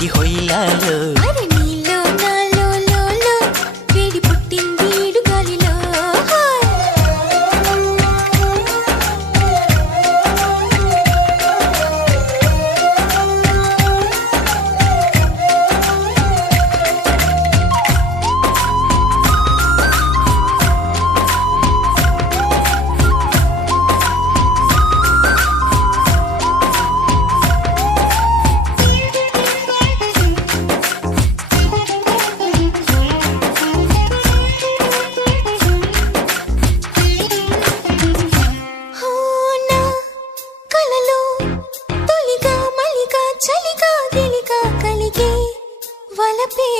ఏటి హొయ్యాలో అరే నీలో నాలో లోలో వేడి పుట్టింది ఈడు గాలిలో చలిగా గిలిగా కలిగే వలపే